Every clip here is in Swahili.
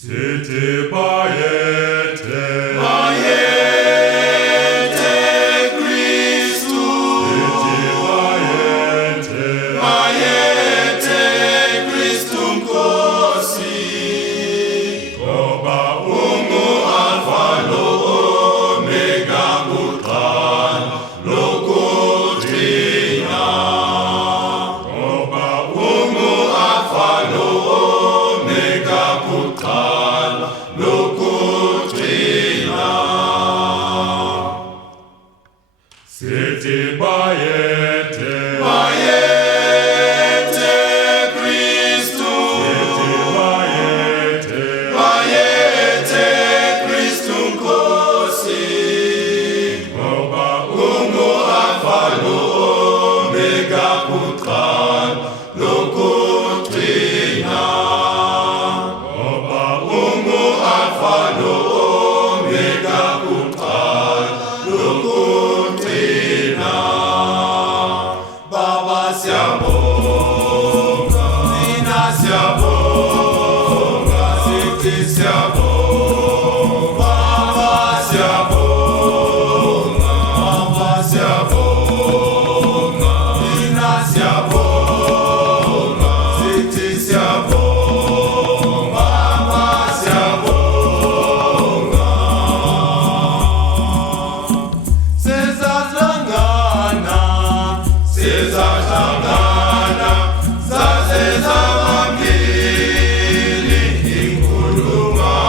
Sithi bayethe, bayethe Kristu, sithi bayethe, bayethe Kristu Nkosi, ngoba ungu-Alpha lo-Omega, kuqala lokugcina. ngoba Ungu-Alpha lo-Omega, kuqala lokugcina. sithi bayethe, Bayethe Kristu, sithi bayethe, bayethe Kristu Nkosi, ngoba ungu-Alpha lo-Omega, kuqala lokugcina. ngoba Ungu-Alpha lo-Omega, kuqala lokugcina. Baba siyabonga, thina siyabonga, sithi siyabonga. Baba siyabonga, Baba siyabonga, thina siyabonga, sithi siyabonga. Baba siyabonga. Sizahlangana, saze zabambili inkulungwane.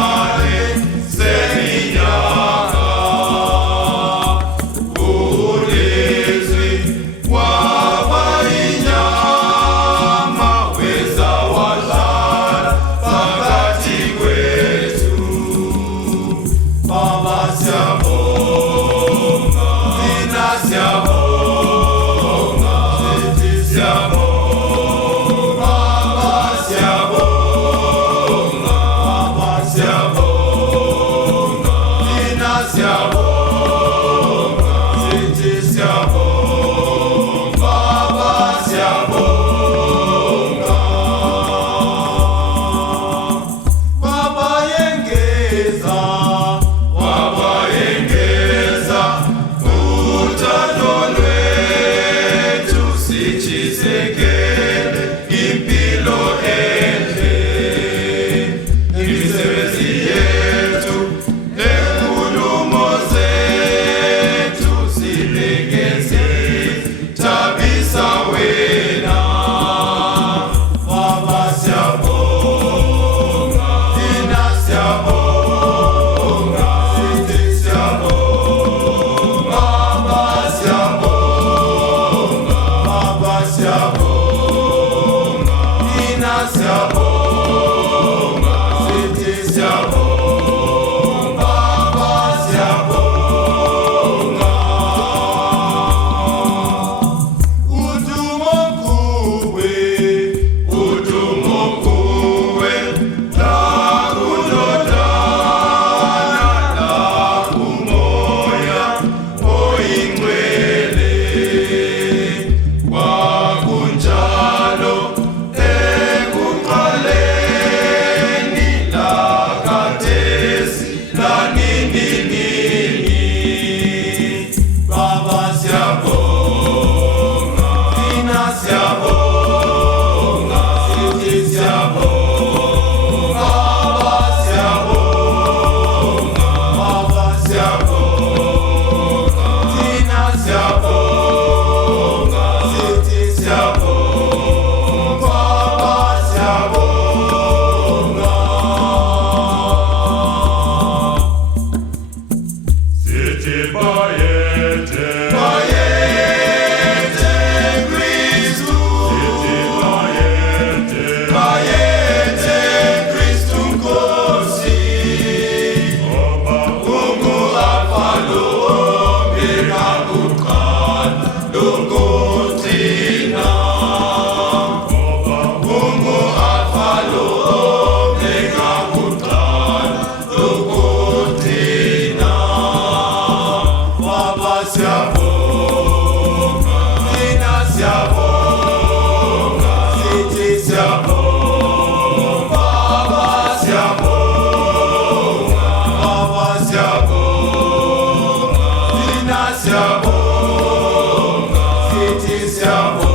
siyabonga, sithi siyabonga.